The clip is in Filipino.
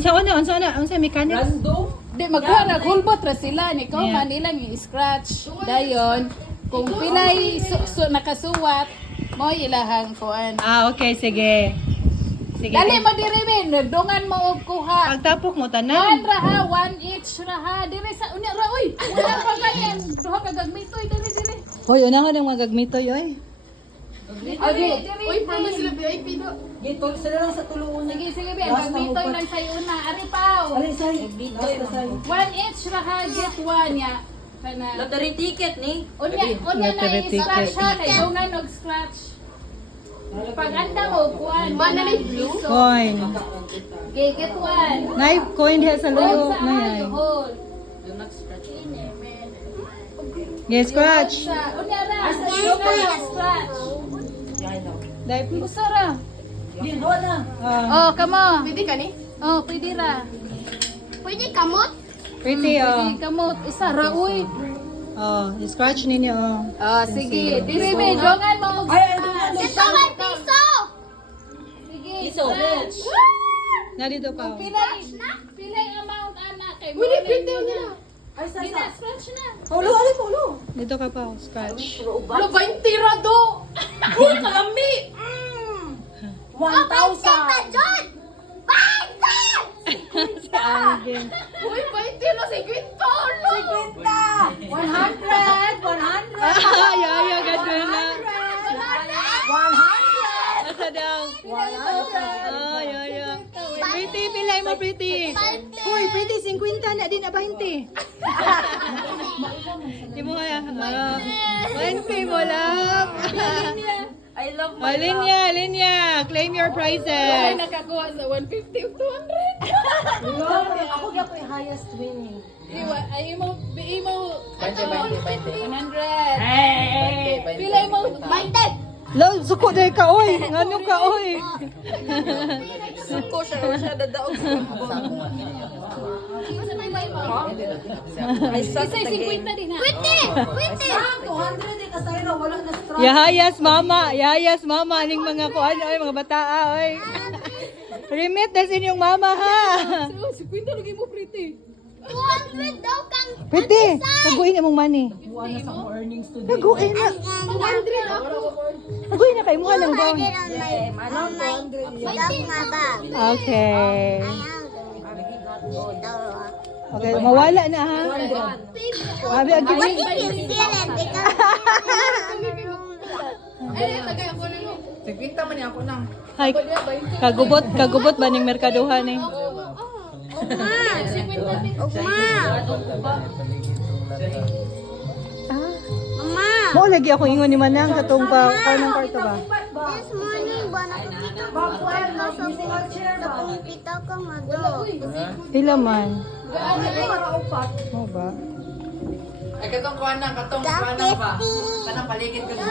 Unsa mechanics? Random. Di magkuha na hulbot ra sila ni ko kanilang i-scratch dayon kung pilay nakasuwat mo ilahang kuan. Okay, sige. Sige. Dali mo diri min, dungan mo og kuha. Pagtapok mo One tanan. ra ha, one each ra ha. Diri sa unya ra oy. Wala pa ganyan. Duha ka gagmitoy diri. Hoy, una nga nang magagmitoy oy. Diri. Uy, promise sila VIP do. Gito, sila lang sa tuluon. Sige, gagmitoy lang sa una. Ari paw. Alay, say. Basta say. One each ra ha, get one ya. Kana. Lottery ticket ni. Unya na Lottery i-scratch ticket. ha, kay dungan og scratch. Pag anda mo kuan, Mana ni blue? Coin. Okay, get one. Nay coin diha sa luyo Sa nay. hold. Do not scratch. Yes, scratch. Unya ra. Dungan og scratch. Dai Usara. Gito na. Oh, kamo. Pwede ka ni? Oh, pwede ra. Pwede kamot? pretty oh. Kamot, usara uy. Oh, scratch ninyo oh. Oh, sige. Diri me, dongan mo. Ay, Ito may piso! Sige. Piso. Na dito pa. Oh. Pilay amount anak kay mo. Pwede, pwede nila. ay, say, Dina, say. scratch na. Pulo, alay, pulo. Dito ka pa oh. Scratch. Lo, 20 ra do! Uy, kalami! 1,000. John! 20! Alvin. Uy, 20 lo, 50 lo! 50. 100. 100. Ay, gadto na. 100. Asa daw? 100. Ay. Pretty, pilay mo pretty. Hoy, pretty 50 na din na 20. Di mo kaya. 20 mo lang. I love my Linya, claim your Ay, prizes. nakakuha sa 150 o 200. Ako gyud po yung highest winning. Ay mo, bi mo. 20. 100. Hey! Pilay mo. 20. Lo, suko dahil ka, oy. Ngano ka, oy. Suko siya dadaog sa Ay, sa 50 din ha. 200 eh, kasay na, wala na strike. Yahayas mama, ning mga kuan, oy, mga bataa, oy. Remit na sa inyong mama, ha. 50 lagi mo pretty. 200 daw kang Pretty, taguin na mong money. Buwan na sa akong earnings today. Taguin na. 200 ako. Taguin na kayo mo ng bang. Okay. Okay, mawala na, ha. Sabi, ang kini. Ay, tagay ako na mo. 50 man ako nang. Ay, kagubot ba ning merkaduhan eh? Mo lagi ako ingon ni Manang katong pa kanang karto ba? This morning, ba nakikita ko sa kumpita ko mado. Pila man. Upat. Mo ba? Ay katong kuan na ba? Kanang paligid kag